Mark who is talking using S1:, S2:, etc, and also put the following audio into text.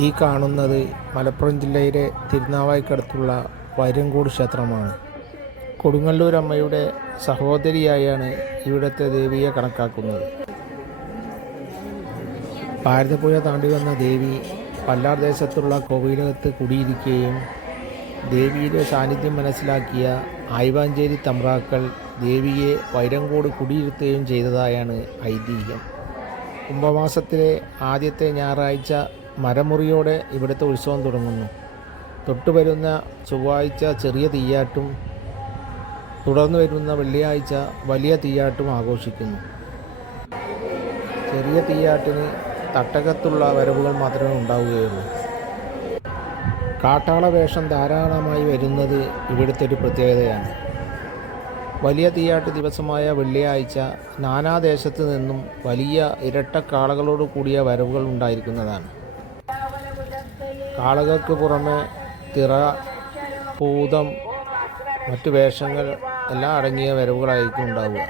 S1: ഈ കാണുന്നത് മലപ്പുറം ജില്ലയിലെ തിരുനാവായിക്കടുത്തുള്ള വൈരങ്കോട് ക്ഷേത്രമാണ്. കൊടുങ്ങല്ലൂർ അമ്മയുടെ സഹോദരിയായാണ് ഇവിടുത്തെ ദേവിയെ കണക്കാക്കുന്നത്. ഭാരതപ്പുഴ താണ്ടി വന്ന ദേവി പല്ലാർ ദേശത്തുള്ള കോവിലകത്ത് കുടിയിരിക്കുകയും ദേവിയുടെ സാന്നിധ്യം മനസ്സിലാക്കിയ ആയിവാഞ്ചേരി തമ്രാക്കൾ ദേവിയെ വൈരങ്കോട് കുടിയിരുത്തുകയും ചെയ്തതായാണ് ഐതിഹ്യം. കുംഭമാസത്തിലെ ആദ്യത്തെ ഞായറാഴ്ച മരമുറിയോടെ ഇവിടുത്തെ ഉത്സവം തുടങ്ങുന്നു. തൊട്ടുവരുന്ന ചൊവ്വാഴ്ച ചെറിയ തീയാട്ടും തുടർന്ന് വരുന്ന വെള്ളിയാഴ്ച വലിയ തീയാട്ടും ആഘോഷിക്കുന്നു. ചെറിയ തീയാട്ടിന് തട്ടകത്തുള്ള വരവുകൾ മാത്രമേ ഉണ്ടാവുകയുള്ളൂ. കാട്ടാള വേഷം ധാരാളമായി വരുന്നത് ഇവിടുത്തെ ഒരു പ്രത്യേകതയാണ്. വലിയ തീയാട്ട് ദിവസമായ വെള്ളിയാഴ്ച നാനാദേശത്തു നിന്നും വലിയ ഇരട്ടക്കാളകളോട് കൂടിയ വരവുകൾ ഉണ്ടായിരിക്കുന്നതാണ്. കാളകൾക്ക് പുറമെ തിറ പൂതം മറ്റു വേഷങ്ങൾ എല്ലാം അടങ്ങിയ വരവുകളായിരിക്കും ഉണ്ടാവുക.